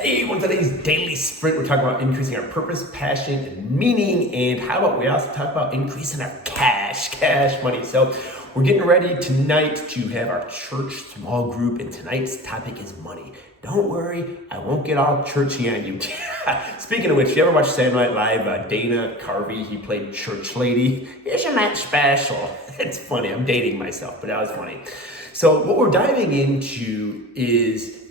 Hey, on today's daily sprint, we're talking about increasing our purpose, passion, and meaning. And how about we also talk about increasing our cash money. So we're getting ready tonight to have our church small group, and tonight's topic is money. Don't worry, I won't get all churchy on you. Speaking of which, you ever watch Saturday Night Live? Dana Carvey, he played Church Lady. Isn't that special? It's funny, I'm dating myself, but that was funny. So what we're diving into is,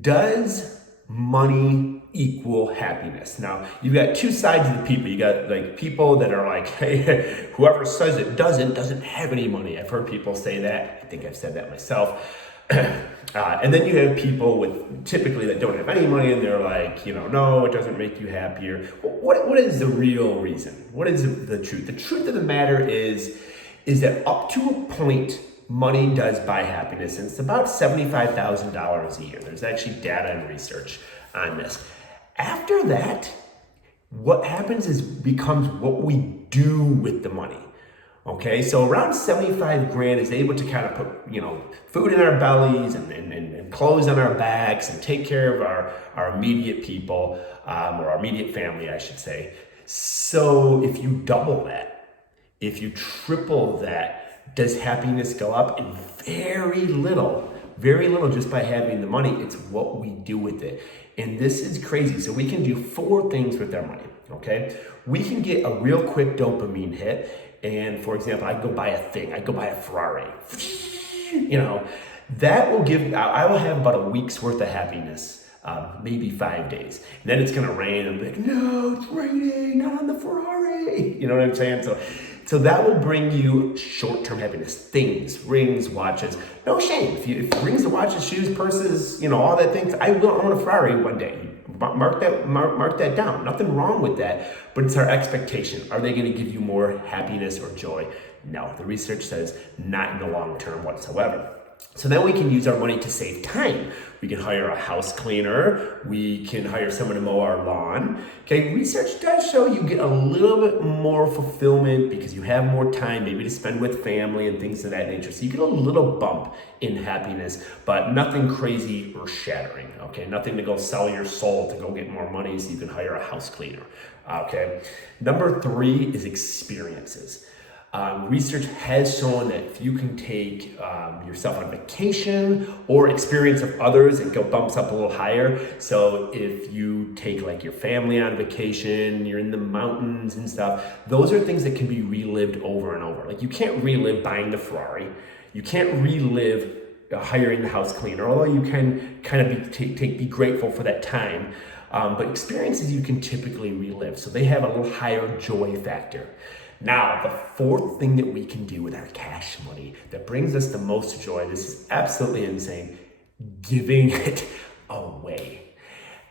does money equal happiness? Now, you've got two sides of the people. You got like people that are like, hey, whoever says it doesn't have any money. I've heard people say that. I think I've said that myself. And then you have people with typically that don't have any money, and they're like, no, it doesn't make you happier. What is the real reason? What is the truth? The truth of the matter is that up to a point, money does buy happiness, and it's about $75,000 a year. There's actually data and research on this. After that, what happens is becomes what we do with the money. Okay, so around 75 grand is able to kind of put, food in our bellies and clothes on our backs and take care of our immediate people, or our immediate family, I should say. So if you double that, if you triple that, does happiness go up? And very little just by having the money. It's what we do with it. And this is crazy. So we can do four things with our money, okay? We can get a real quick dopamine hit. And for example, I'd go buy a thing. I'd go buy a Ferrari. That will I will have about a week's worth of happiness, maybe 5 days. And then it's gonna rain. I'm like, no, it's raining, not on the Ferrari. You know what I'm saying? So that will bring you short-term happiness. Things, rings, watches. No shame. If rings and watches, shoes, purses, all that things, I will own a Ferrari one day. Mark that down. Nothing wrong with that, but it's our expectation. Are they going to give you more happiness or joy? No, the research says not in the long term whatsoever. So then we can use our money to save time. We can hire a house cleaner. We can hire someone to mow our lawn. Okay, research does show you get a little bit more fulfillment because you have more time maybe to spend with family and things of that nature. So you get a little bump in happiness, but nothing crazy or shattering. Okay, nothing to go sell your soul to go get more money so you can hire a house cleaner. Okay, number 3 is experiences. Research has shown that if you can take yourself on vacation or experience of others, it bumps up a little higher. So if you take like your family on vacation, you're in the mountains and stuff, those are things that can be relived over and over. Like you can't relive buying the Ferrari. You can't relive hiring the house cleaner, although you can kind of be grateful for that time. But experiences you can typically relive. So they have a little higher joy factor. Now, the fourth thing that we can do with our cash money that brings us the most joy, this is absolutely insane, giving it away.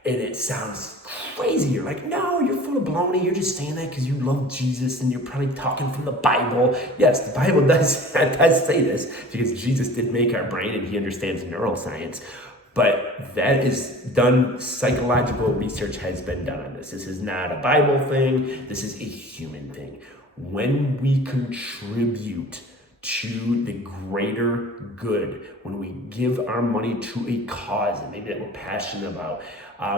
And it sounds crazy. You're like, no, you're full of baloney. You're just saying that because you love Jesus and you're probably talking from the Bible. Yes, the Bible does say this because Jesus did make our brain and he understands neuroscience. But that is done, psychological research has been done on this. This is not a Bible thing. This is a human thing. When we contribute to the greater good, when we give our money to a cause and maybe that we're passionate about,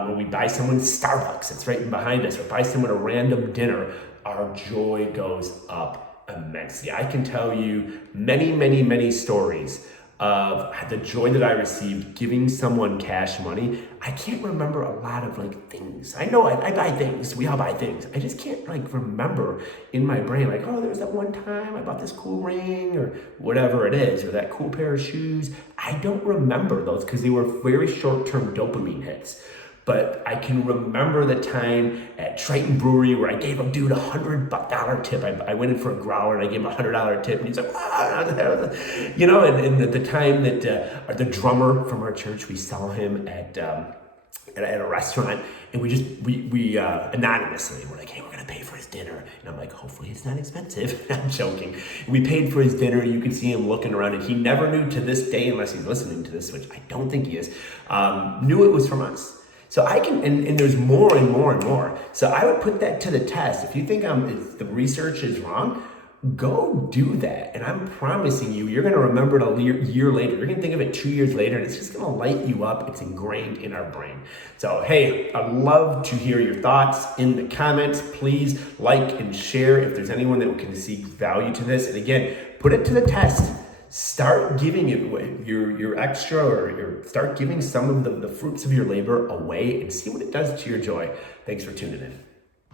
when we buy someone Starbucks, it's right behind us, or buy someone a random dinner, our joy goes up immensely. I can tell you many stories of the joy that I received giving someone cash money. I can't remember a lot of things. I know I buy things. We all buy things. I just can't remember in my brain there was that one time I bought this cool ring or whatever it is, or that cool pair of shoes. I don't remember those because they were very short-term dopamine hits. But I can remember the time at Triton Brewery where I gave a dude $100 tip. I went in for a growler and I gave him $100 tip, and he's like, and the time that the drummer from our church, we saw him at a restaurant, and we anonymously, we're like, hey, we're gonna pay for his dinner. And I'm like, hopefully it's not expensive. I'm joking. We paid for his dinner, and you can see him looking around, and he never knew to this day, unless he's listening to this, which I don't think he is, knew it was from us. So I can, and there's more and more and more. So I would put that to the test. If you think the research is wrong, go do that. And I'm promising you, you're going to remember it a year later. You're going to think of it 2 years later, and it's just going to light you up. It's ingrained in our brain. So, hey, I'd love to hear your thoughts in the comments. Please like and share if there's anyone that can see value to this. And again, put it to the test. Start giving it your extra, or start giving some of the fruits of your labor away and see what it does to your joy. Thanks for tuning in.